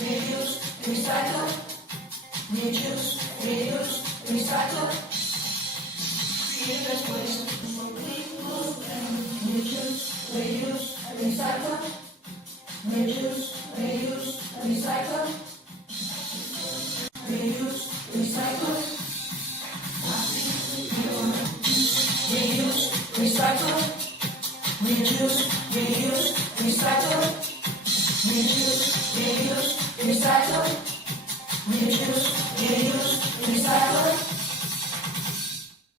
reuse, recycle. Reduce, reuse, recycle. Create less waste. Reduce, reuse, recycle. Reduce, reuse, recycle. Reuse, recycle. Reuse, recycle. Reduce, reuse, recycle. Reduce, reuse, recycle. Reduce, reuse, recycle.